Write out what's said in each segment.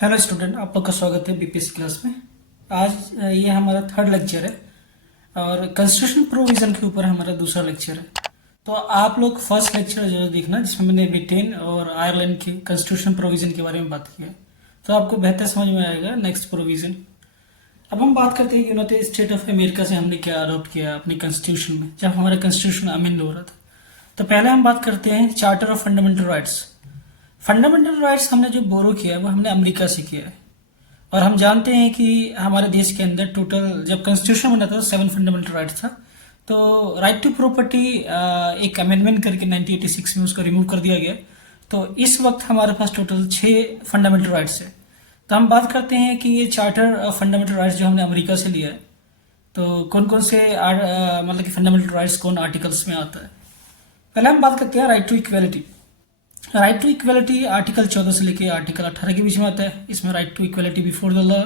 Hello student, आप लोग का स्वागत है बीपीएससी क्लास में। आज ये हमारा थर्ड लेक्चर है और कॉन्स्टिट्यूशन प्रोविजन के ऊपर हमारा दूसरा लेक्चर है। तो आप लोग फर्स्ट लेक्चर जरूर देखना, जिसमें मैंने ब्रिटेन और आयरलैंड के कॉन्स्टिट्यूशन प्रोविजन के बारे में बात किया है, तो आपको बेहतर समझ में आएगा नेक्स्ट प्रोविजन। अब हम बात करते हैं कि यूनाइटेड स्टेट ऑफ अमेरिका से हमने क्या अडॉप्ट किया अपने कॉन्स्टिट्यूशन में, जब हमारा कॉन्स्टिट्यूशन अमेंड हो रहा था। तो पहले हम बात करते हैं charter of fundamental rights. Fundamental rights हमने जो बोरो किया है वो हमने अमेरिका से किया है। और हम जानते हैं कि हमारे देश के अंदर टोटल जब कॉन्स्टिट्यूशन बना था तो 7 फंडामेंटल राइट्स था। तो राइट टू प्रॉपर्टी एक अमेंडमेंट करके 1986 में उसको रिमूव कर दिया गया। तो इस वक्त हमारे पास टोटल 6 फंडामेंटल राइट्स है। तो हम बात करते हैं कि ये चार्टर ऑफ फंडामेंटल राइट्स जो हमने अमेरिका से लिया है, तो कौन कौन से मतलब कि फंडामेंटल राइट्स कौन आर्टिकल्स में आता है। पहले हम बात करते हैं right to equality. Right to equality article 14 से लेके आर्टिकल 18 के बीच में आता है। इसमें right to equality before the law,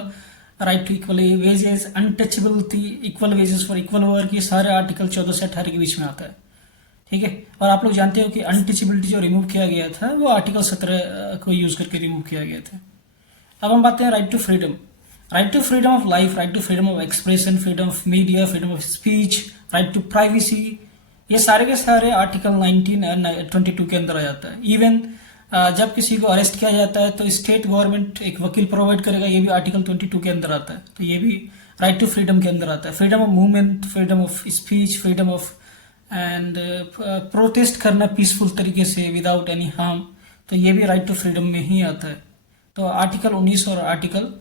right to equal wages, untouchability, equal wages for equal work, ये सारे आर्टिकल 14 से 18 के बीच में आता है। ठीक है। और आप लोग जानते हो कि अनटचेबिलिटी जो रिमूव किया गया था वो आर्टिकल 17 को यूज करके रिमूव किया गया था। अब हम बात करें right to freedom. Right to freedom of life, right to freedom of expression, freedom of media, freedom of speech, right to privacy, ये सारे के सारे आर्टिकल 19 एंड 22 के अंदर आ जाता है। इवन जब किसी को अरेस्ट किया जाता है तो स्टेट गवर्नमेंट एक वकील प्रोवाइड करेगा, ये भी आर्टिकल 22 के अंदर आता है। तो ये भी राइट टू फ्रीडम के अंदर आता है। Freedom of movement, freedom of speech, freedom of and protest करना पीसफुल तरीके से विदाउट एनी हार्म, तो ये भी राइट टू फ्रीडम में ही आता है। तो आर्टिकल 19 और आर्टिकल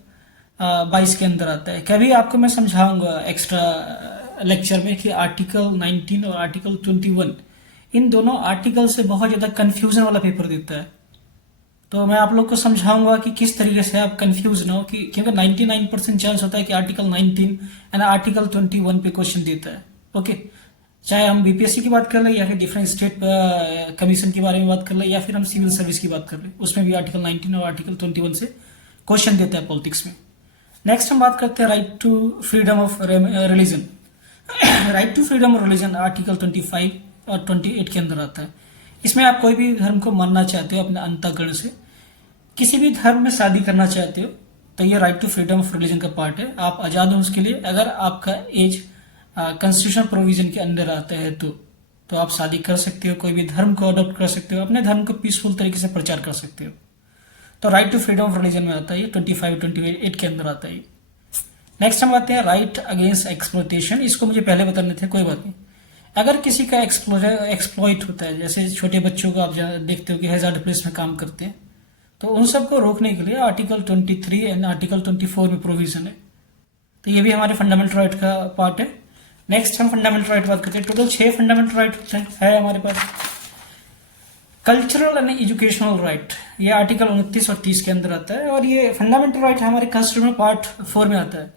22 के अंदर आता है। कभी आपको मैं समझाऊंगा एक्स्ट्रा लेक्चर में कि आर्टिकल 19 और आर्टिकल 21 इन दोनों आर्टिकल से बहुत ज़्यादा कंफ्यूजन वाला पेपर देता है। तो मैं आप लोग को समझाऊंगा कि किस तरीके से आप कंफ्यूज ना हो, कि क्योंकि 99% चांस होता है कि आर्टिकल 19 एंड आर्टिकल 21 पे क्वेश्चन देता है। ओके, चाहे हम बीपीएससी की बात कर ले या फिर डिफरेंट स्टेट कमीशन के बारे में बात कर ले या फिर हम सिविल सर्विस की बात कर ले, उसमें भी आर्टिकल 19 और आर्टिकल 21 से क्वेश्चन देता है पॉलिटिक्स में। नेक्स्ट हम बात करते हैं right to freedom of religion. Right to freedom of religion article 25 और 28 के अंदर आता है। इसमें आप कोई भी धर्म को मानना चाहते हो अपने अंतःकरण से, किसी भी धर्म में शादी करना चाहते हो, तो ये right to freedom of religion का पार्ट है। आप आजाद हो उसके लिए, अगर आपका एज कॉन्स्टिट्यूशन प्रोविजन के अंदर आता है तो आप शादी कर सकते हो, कोई भी धर्म को अडॉप्ट कर सकते हो, अपने धर्म को पीसफुल तरीके से प्रचार कर सकते हो। तो right to freedom of religion में आता है, 25 28 के अंदर आता है। नेक्स्ट हम आते हैं राइट अगेंस्ट एक्सप्लॉयटेशन। इसको मुझे पहले बताने थे, कोई बात नहीं। अगर किसी का एक्सप्लॉइट होता है, जैसे छोटे बच्चों को आप देखते हो कि हैजार्ड प्लेस में काम करते हैं, तो उन सबको रोकने के लिए आर्टिकल 23 एंड आर्टिकल 24 में प्रोविजन है। तो ये भी हमारे फंडामेंटल राइट का पार्ट है। नेक्स्ट हम फंडामेंटल राइट बात करते हैं। टोटल 6 फंडामेंटल राइट है हमारे पास। कल्चरल एंड एजुकेशनल राइट, ये आर्टिकल 29 और 30 के अंदर आता है, और ये फंडामेंटल राइट हमारे कॉन्स्टिट्यूशन पार्ट 4 में आता है।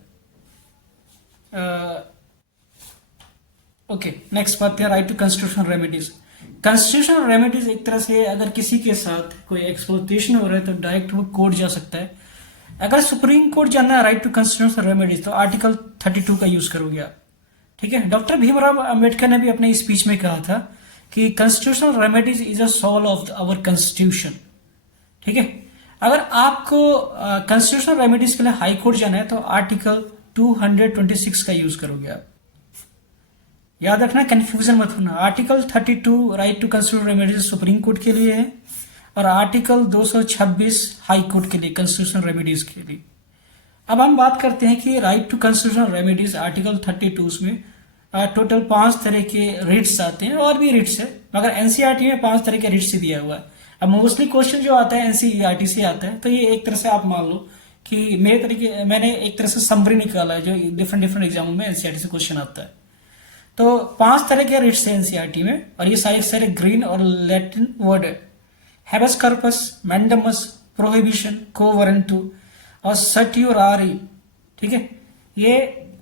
ओके, नेक्स्ट बात है right to constitutional remedies. Constitutional remedies एक तरह से अगर किसी के साथ कोई एक्सप्लॉयटेशन हो रहा है तो डायरेक्ट वो कोर्ट जा सकता है। अगर सुप्रीम कोर्ट जाना है राइट टू कॉन्स्टिट्यूशनल रेमेडीज, तो आर्टिकल 32 का यूज करोगे आप। ठीक है। डॉक्टर भीमराव अंबेडकर ने भी अपने स्पीच में कहा था कि constitutional remedies is a soul of our constitution. ठीक है। अगर आपको कॉन्स्टिट्यूशनल रेमेडीज के लिए हाई कोर्ट जाना है तो आर्टिकल 226 का यूज करोगे आप। याद रखना, कंफ्यूजन मत होना। Article 32 right to constitutional remedies supreme court के लिए है, और आर्टिकल 226 हाई कोर्ट के लिए, कॉन्स्टिट्यूशनल रेमेडीज के लिए। अब हम बात करते हैं कि right to constitutional remedies article 32 में टोटल 5 तरह के रिट्स आते हैं, और भी रिट्स है, मगर एनसीईआरटी में 5 तरह के रिट्स से दिया हुआ है। अब मोस्टली क्वेश्चन जो आता है एनसीईआरटी से आता है, तो ये एक तरह से आप मान लो कि मैंने एक तरह से समरी निकाला है जो डिफरेंट एग्जामों में एनसीईआरटी से क्वेश्चन आता है। तो 5 तरह के रिट्स है एनसीईआरटी में, और ये सारे ग्रीन और लैटिन वर्ड है। हैबस कॉर्पस, मैंडमस, प्रोहिबिशन, को वारंटू और सर्टियोरारी। ठीक है। ये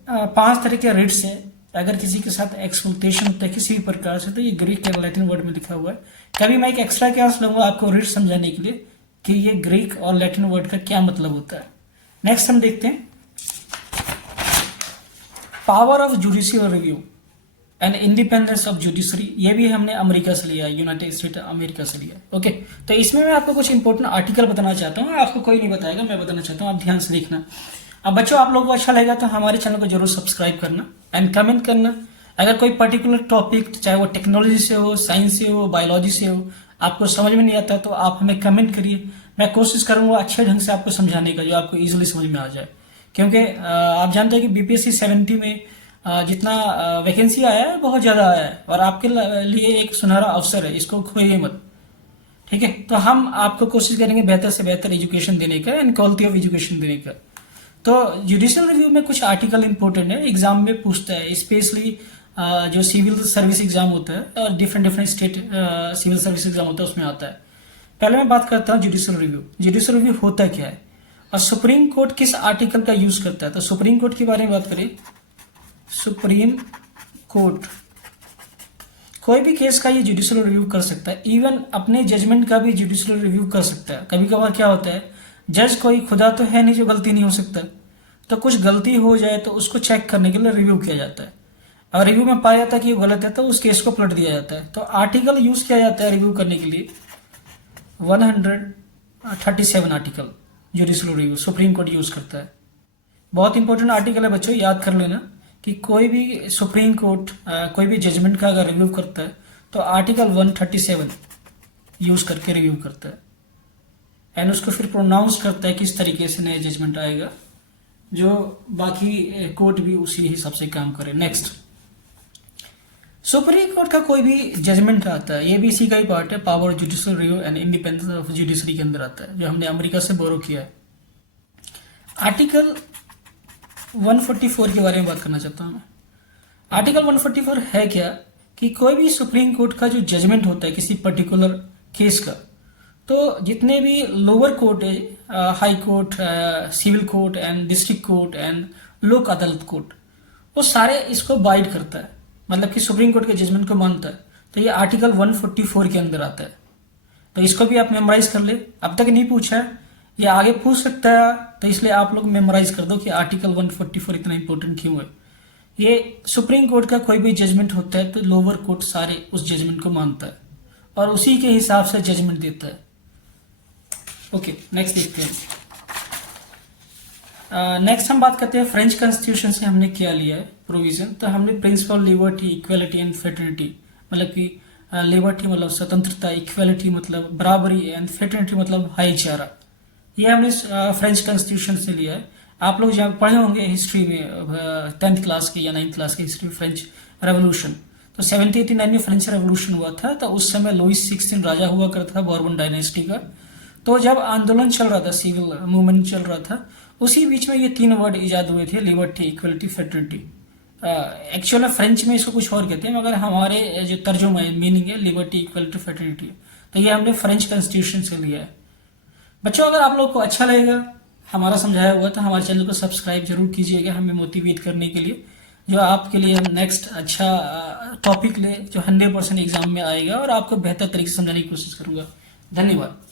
5 तरह के रिट्स है। अगर किसी के साथ एक्सप्लॉयटेशन होता है किसी भी प्रकार से, तो ये ग्रीक और लैटिन वर्ड में लिखा हुआ है। कभी मैं एक एक्स्ट्रा क्लास लूंगा आपको रिट समझाने के लिए कि ये ग्रीक और लैटिन वर्ड का क्या मतलब होता है। नेक्स्ट हम देखते हैं power of judicial review. And independence of judiciary, ये भी हमने अमेरिका से लिया है, यूनाइटेड स्टेट अमेरिका से लिया। ओके, तो इसमें मैं आपको कुछ इंपॉर्टेंट आर्टिकल बताना चाहता हूँ, आपको कोई नहीं बताएगा, मैं बताना चाहता हूँ, आप ध्यान से देखना। अब बच्चों, आप लोगों को अच्छा लगेगा तो हमारे चैनल को जरूर सब्सक्राइब करना एंड कमेंट करना। अगर कोई पर्टिकुलर टॉपिक, चाहे वो टेक्नोलॉजी से हो, साइंस से हो, बायोलॉजी से हो, आपको समझ में नहीं आता तो आप हमें कमेंट करिए। मैं कोशिश करूंगा अच्छे ढंग से आपको समझाने का, जो आपको इजीली समझ में आ जाए। क्योंकि आप जानते हैं कि बीपीएससी 70 में जितना वैकेंसी आया है बहुत ज़्यादा आया है, और आपके लिए एक सुनहरा अवसर है, इसको खोइए मत। ठीक है, तो हम आपको कोशिश करेंगे बेहतर से बेहतर एजुकेशन देने का एंड क्वालिटी ऑफ एजुकेशन देने का। तो जुडिशियल रिव्यू में कुछ आर्टिकल इंपॉर्टेंट है, एग्जाम में पूछता है, स्पेशली जो सिविल सर्विस एग्जाम होता है और different different state civil service exam होता है, उसमें आता है। पहले मैं बात करता हूँ जुडिशियल रिव्यू। जुडिशियल रिव्यू होता क्या है और सुप्रीम कोर्ट किस आर्टिकल का यूज करता है। तो सुप्रीम कोर्ट के बारे में बात करें, सुप्रीम कोर्ट कोई भी केस का ये जुडिशियल रिव्यू कर सकता है, इवन अपने जजमेंट का भी जुडिशियल रिव्यू कर सकता है। कभी कभार क्या होता है, जज कोई खुदा तो है नहीं जो गलती नहीं हो सकता, तो कुछ गलती हो जाए तो उसको चेक करने के लिए रिव्यू किया जाता है, और रिव्यू में पाया जाता है कि ये गलत है तो उस केस को पलट दिया जाता है। तो आर्टिकल यूज किया जाता है रिव्यू करने के लिए 137 article judicial review supreme court use करता है। बहुत इंपॉर्टेंट आर्टिकल है बच्चों, याद कर लेना कि कोई भी सुप्रीम कोर्ट कोई भी जजमेंट का अगर रिव्यू करता है तो आर्टिकल 137 यूज करके रिव्यू करता है, एंड उसको फिर प्रोनाउंस करता है किस तरीके से नया जजमेंट आएगा, जो बाकी कोर्ट भी उसी हिसाब से काम करे। नेक्स्ट, सुप्रीम कोर्ट का कोई भी जजमेंट आता है, ये भी इसी का ही पार्ट है, power judicial review and independence of judiciary के अंदर आता है, जो हमने अमेरिका से बोरो किया है। आर्टिकल 144 के बारे में बात करना चाहता हूं मैं। आर्टिकल 144 है क्या कि कोई भी सुप्रीम कोर्ट का जो जजमेंट होता है किसी पर्टिकुलर केस का, तो जितने भी लोअर कोर्ट है, high court, civil court and district court and Lok Adalat court, वो सारे इसको बाइड करता है, मतलब कि सुप्रीम कोर्ट के जजमेंट को मानता है। तो ये आर्टिकल 144 के अंदर आता है, तो इसको भी आप मेमोराइज कर ले। अब तक नहीं पूछा है, ये आगे पूछ सकता है, तो इसलिए आप लोग मेमोराइज कर दो कि आर्टिकल 144 इतना इंपॉर्टेंट क्यों है। ये सुप्रीम कोर्ट का कोई भी जजमेंट होता है तो लोअर कोर्ट सारे उस जजमेंट को मानता है और उसी के हिसाब से जजमेंट देता है। ओके, नेक्स्ट देखते हैं। नेक्स्ट हम बात करते हैं फ्रेंच कॉन्स्टिट्यूशन से हमने क्या लिया है प्रोविजन। तो हमने principle liberty, equality and fraternity, मतलब कि लिबर्टी मतलब स्वतंत्रता, इक्वलिटी मतलब बराबरी एंड फ्रेटर्निटी मतलब भाईचारा, ये हमने फ्रेंच कॉन्स्टिट्यूशन से लिया है। आप लोग जब पढ़े होंगे हिस्ट्री में 10th क्लास की या 9th क्लास की हिस्ट्री, फ्रेंच रेवोल्यूशन, तो 1789 में फ्रेंच रेवोल्यूशन हुआ था। तो उस समय लुइस 16 राजा हुआ करता था बॉर्बन डायनेस्टी का। तो जब आंदोलन चल रहा था, सिविल मूवमेंट चल रहा था, उसी बीच में ये 3 वर्ड इजाद हुए थे, liberty, equality, fraternity. Actual French में इसको कुछ और कहते हैं, मगर हमारे जो तर्जुमा है, मीनिंग है लिबर्टी, इक्वलिटी, फ्रेटर्निटी। तो ये हमने फ्रेंच कॉन्स्टिट्यूशन से लिया है। बच्चों, अगर आप लोग को अच्छा लगेगा हमारा समझाया हुआ तो हमारे चैनल को सब्सक्राइब जरूर कीजिएगा, हमें मोटिवेट करने के लिए, जो आपके लिए हम नेक्स्ट अच्छा टॉपिक ले जो 100% एग्जाम में आएगा और आपको बेहतर तरीके से समझाने की कोशिश करूंगा। धन्यवाद।